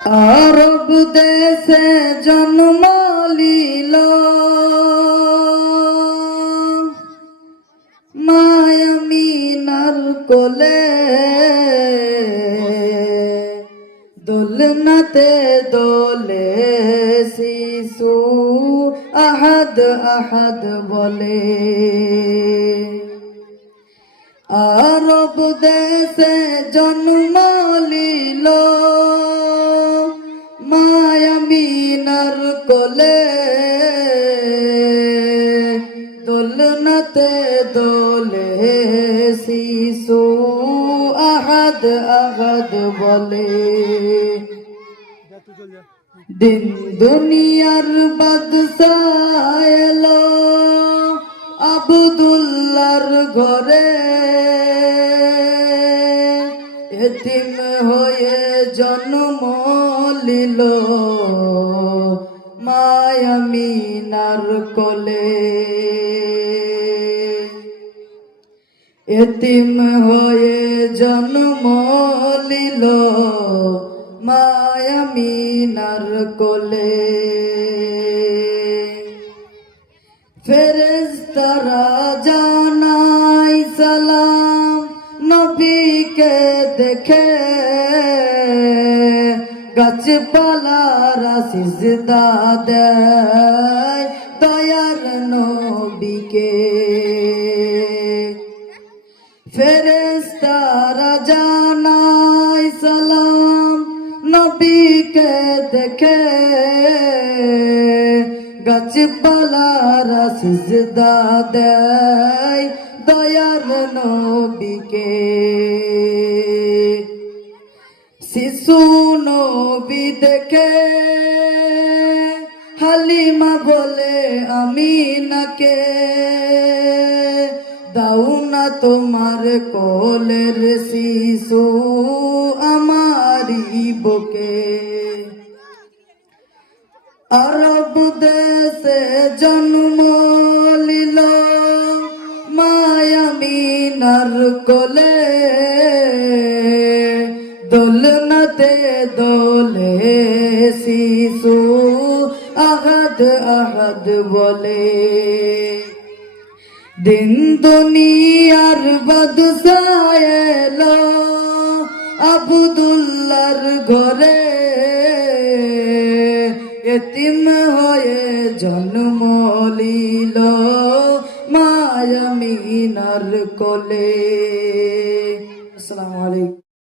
আরব দেশে জন্ম লিল মায়ামিনার কোলে, দোলনাতে দোলে শিশু আহাদ আহাদ বলে। আরব দেশে জন্ম লিল মায়ামিনার কোলে, দোলনাতে দোলে শিশু আহাদ আহাদ বলে। দিন দুনিয়ার বাদশাহ এলো আব্দুল্লাহর ঘরে, এতিম হয়ে জন্ম লিল মায়ামিনার কোলে। এতিম হয়ে জন্ম লিল মায়ামিনার কোলে। ফেরেশতারা জানাই সালাম নবীকে দেখে, গাছপালারা সিজদা দেয় দয়ার নবীকে। ফেরেশতারা জানাই সালাম নবীকে দেখে, গাছপালারা সিজদা দেয় দয়ার নবীকে। শিশু নবী দেখে হালিমা বলে আমিনাকে, দাও না তোমার কোলের শিশু আমারি বুকে। আরব দেশে জন্ম লিল মায়ামিনার কোলে, দোলনাতে দোলে শিশু আহাদ আহাদ বলে। দিন দুনিয়ার বাদশাহ এলো আব্দুল্লাহর ঘরে, এতিম হয়ে জন্ম লিল মায়ামিনার কোলে। আসসালামু আলাইকুম।